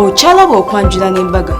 Okyalaba okwanjula n'embaga.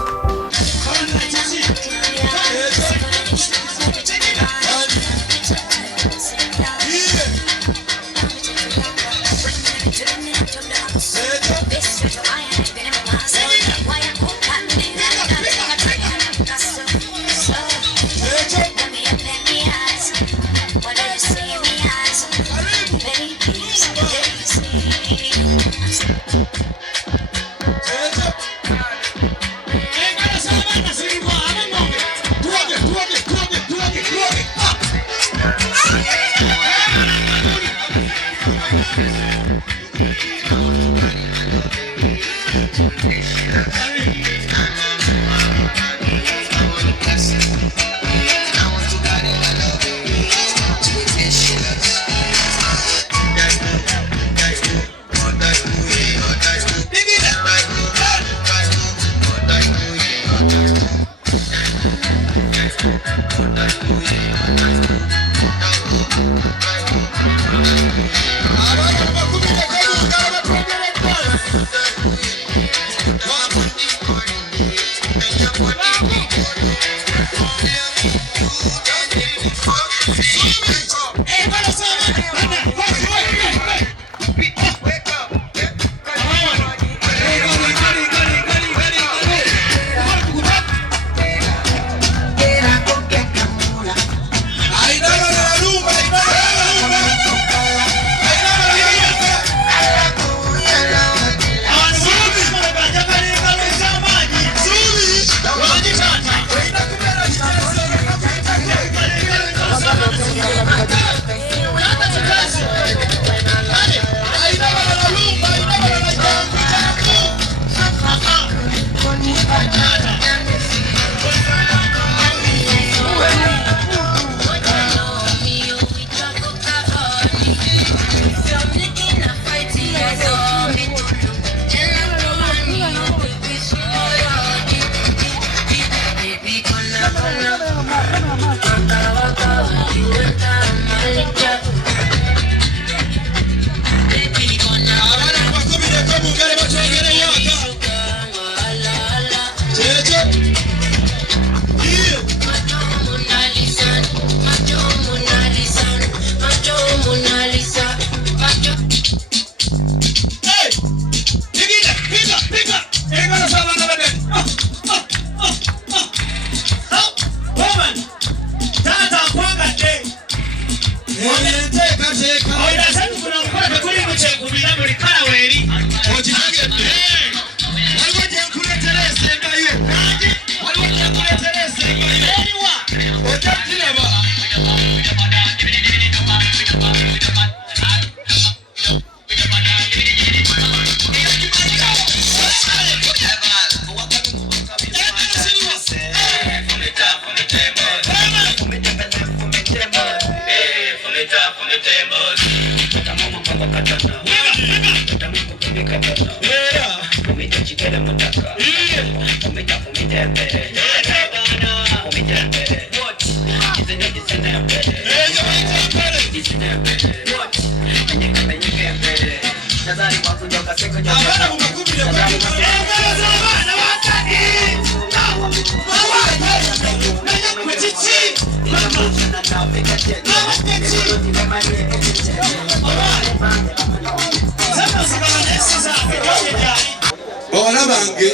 Bawala bange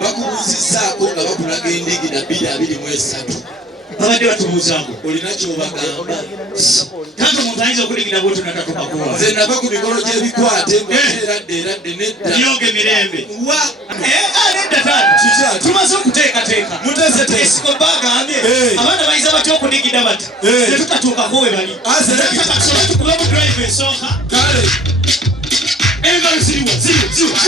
bakubuzizzaako nga bakulaga endigi na 223. Babadde batubuuzaako olina ky'obagamba. Tanto omuntu ayinza okuligira bw'otyo nakatumakuwa. Nze nava ku mikolo gy'ebikwate eradde nedda. Niyonga emirembe. Wa nedda taata. Tumaze okuteekateeka. Mutesete. Esiko bagambye. Abaana bayinza batya okudigira bati. Ne tutatuukako we bali. Soka tukube mu drive esooka. Kale. Engalo ziriwa ziriwa.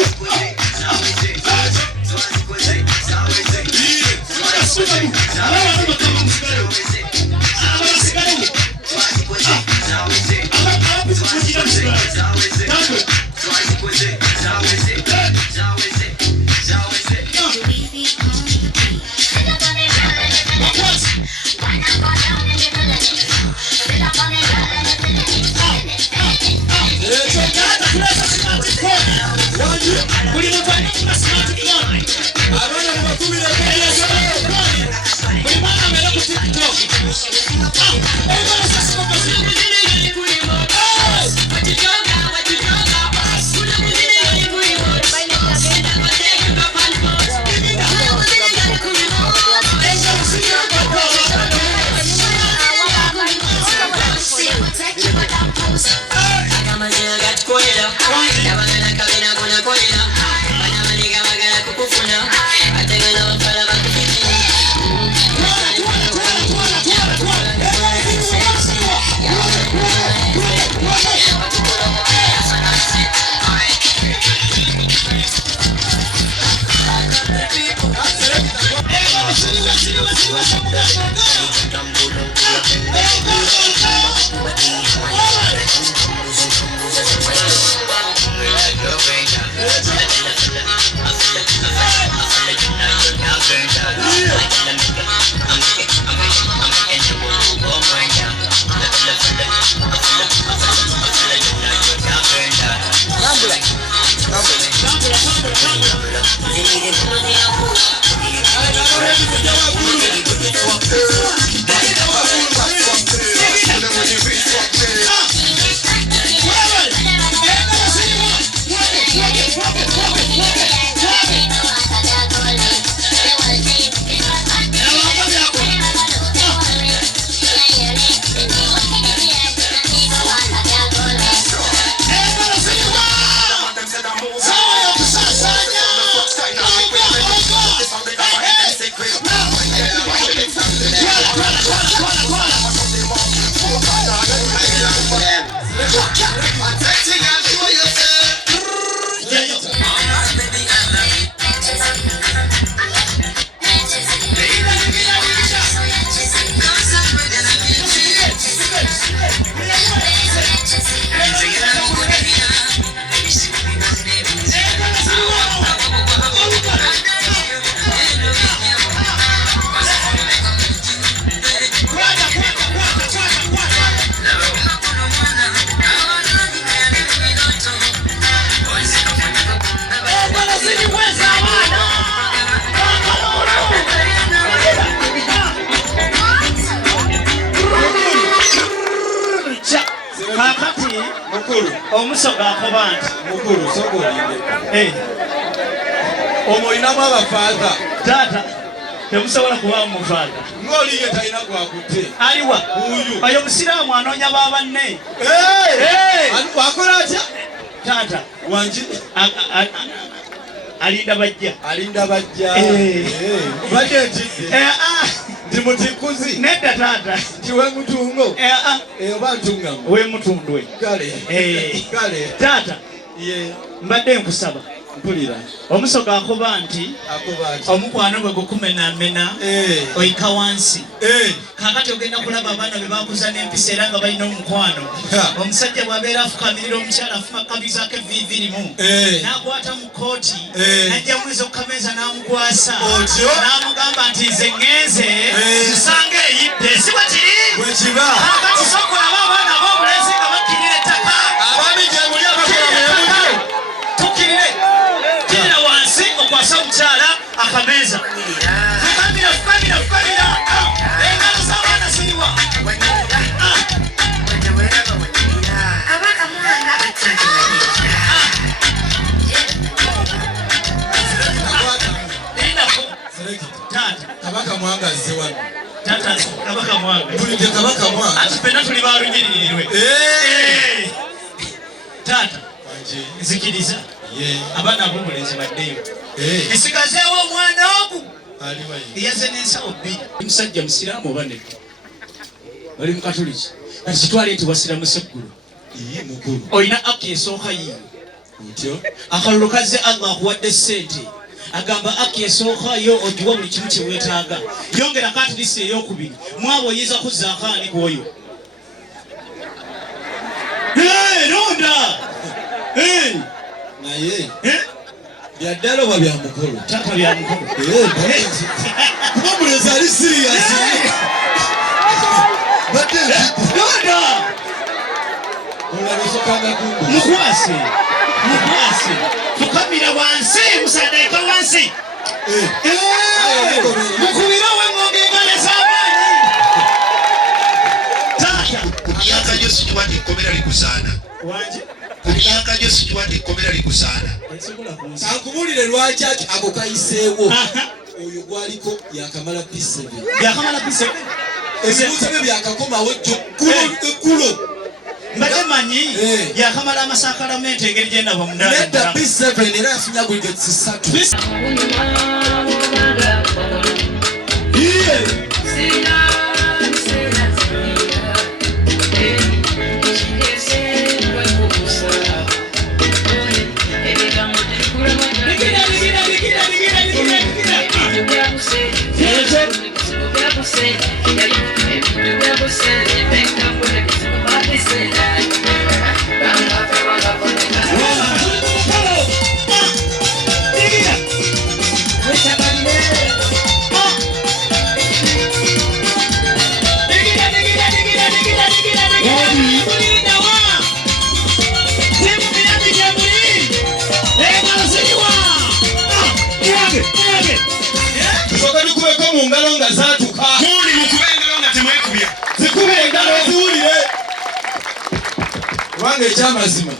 Omusoga akobanti mukuru sogolinde omulinamu abafaata taata temusobola kuba mufaata ng'oliye talina gwakutte aliwa oyo musiraamu anoonya babanne wakola atya taata wangi alinda bajja badde ntidde ndi mutikuzi nedda taata tiwe mutungo oba ntungamu we mutundwe kale taata ye mbadde nkusaba mpulira omusoga akoba nti omukwano gwe gukumenamena oyika wansi kakati ogenda kulaba abaana be bakuza n'empisa era nga balina omukwano omusajja bw'abeera afukamirira omukyala afumakabizaako evivirimu n'akwata mu kooti najja mwezi okukameeza n'amukwasa n'amugamba nti nze ŋŋenze nsanga eyidde si bwe kiri kakati sokolaba abaana b'obulenzi nga bakkirira ettaka kirira wansi okwasa omukyala akameeza fukamira engalo z'abaana siriwa kabaka mwanga azze wano tata kabaka mwanga tulidde kabaka mwanga ati ffenna tuli balunyirirwe tata nzikiriza abaana ab'omulenzi baddeyo nsigazeewo omwana ogu eyaze n'ensawo bbiri musajja musiraamu oba nedda bali mu katoliki kati kitwale nti wasiramu seggulu olina aki esooka yiyo akalulu kazze allah akuwadde ssente agamba aki esookayo ogiwa buli kimu kyeweetaaga yongera katilisi ey'okubiri mwabo oyinza kuzzaako ani kwoyo londa naye byaddala oba bya mukolo tata bya mukolo kuba mulenzi ali siriyasi badde londa olabisokanga kungu mukwase fukamira wansi musadeko mukubira we ngongengale z'amaanyi taata myaka gyo sikiwadde ekkomera likusaana wanje ku myaka gyo sikiwadde ekkomera likusaana kankubulire lwaki ati ako kayiseewo oyo gwaliko yakamala P7 yakamala P7 ebibuuzo bye byakakomawo jjo ekkulo mbadde manyi yakamala amasakalamenti engeri gyendaba mundala nedda P7 era yafunya buligeti 3 mungalo nga zatuka muli mukube engalo nga temwekubya zikube engalo ziwulire kubanga ekyamazima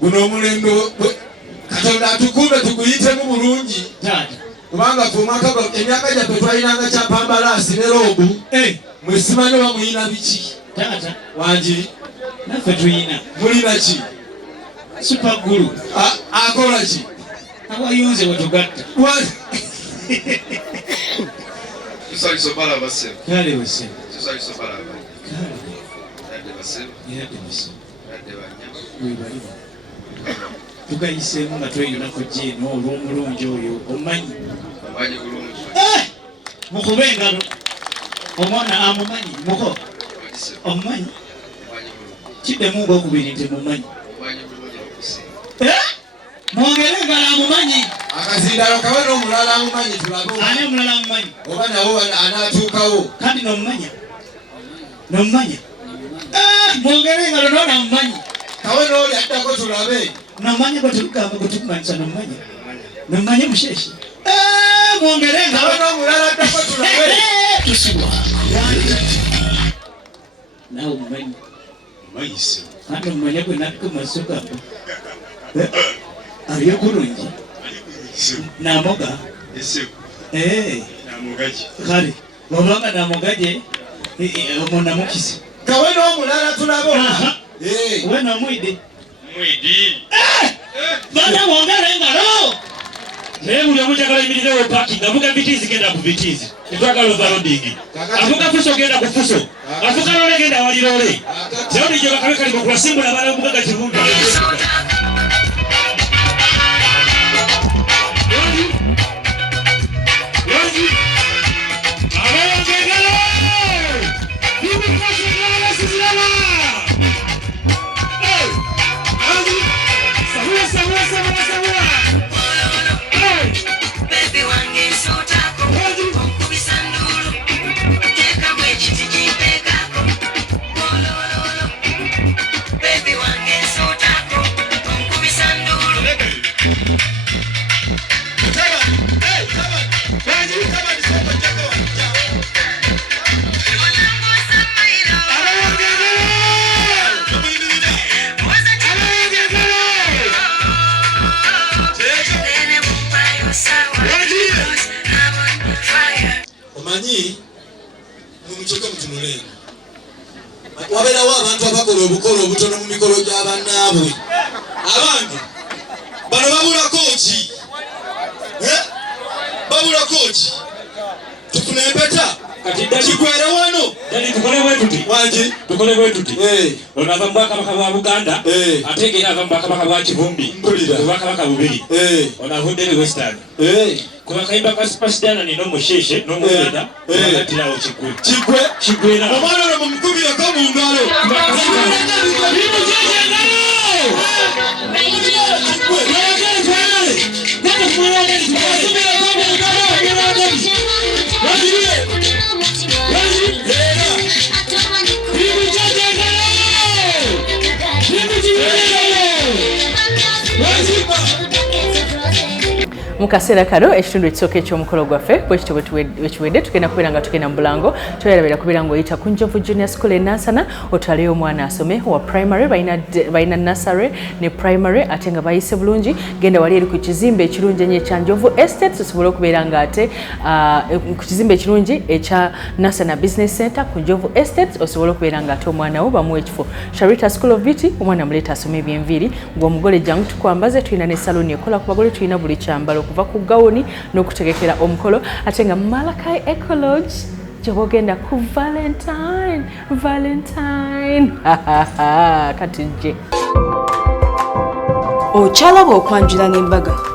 guno omulembe Katonda atukume tuguyitemu bulungi kubanga emyaka gyaffe twalinanga kyapambalaasi ne loobu mwesimanyi oba mulina biki wanjiri naffe tuyina mulina ki supagulu akola ki awayunze wetugatta tusaliso balaba ssebo kale wesebo tusaliso balaba kale yadde basebo yadde basebo yadde banyama webaliba tugayiseemu nga tweyunako jeeno olw'omulungi oyo omumanyi amanyi bulungi mukube engalo omwana amumanyi muko omumanyi kiddemu ng'okubiri nti mumanyi mwongere engalo amumanyi akazindalo kabe n'omulala amumanyi tulabe ani omulala amumanyi oba nawo anaatuukawo kandi nomumanya mwongere engalo noona amumanyi kawe n'oli addako tulabe nomumanya gwe tulugamba gwe tukumanyisa nomumanya musheshe mwongere engalo kawe n'omulala addako tulabe tusubwa nawe omumanyi kandi omumanya gwe natukumanyisa ogamba aliyo kurungi namoga kale obanga namogaje omunamukisi kawe n'omulala tulabe we nomwidi bana mwongere engalo naye buli omu njagala emirirewo paking avuga bitiizi genda ku bitiizi tetwagala overloading avuga fuso genda ku fuso avuga lole genda wali lole teodi gye bakabe kali bakulasimbula bala omugaga kirungi omanyi mumukyuke mutunule wabeerawo abantu abakola obukolo obutono mu mikolo gy'abannaabwe abange bano babulako ki babulako ki tufuna empeta kigwere wano tukole bwetuti wangi tukole bwetuti ono ava mu bwakabaka bwa Buganda ate engeri ava mu bwakabaka bwa Kivumbi obwakabaka bubiri ono avudde western kuba kayimba ka Superstar nino musheshe n'omugenda bagatirawo kigwe omwana ono mumukubireko mu ngalo Mukaseera kano ekitundu ekisooka eky'omukolo gwaffe bwekityo bwekiwedde tugenda kubeera nga tugenda mu Bulango tweyalabira kubeera ng'oyita ku Njovu Junior School Nansana otwaleyo omwana asome wa primary balina nursery ne primary ate nga bayise bulungi genda wali eri ku kizimbe ekirungi ennyo ekya Njovu Estate osobole okubeera nga ate ku kizimbe ekirungi ekya Nansana Business Center ku Njovu Estate osobole okubeera nga ate omwana wo bamuwa ekifo Sharita School of Beauty omwana muleeta asome eby'enviiri ng'omugole jangu tukwambaze tulina ne saloni ekola ku bagole tulina buli kyambalo okuva ku gawuni n'okutegekera omukolo ate nga Malakai Ecology gyoba ogenda ku Valentine kati gye okyalaba okwanjula n'embaga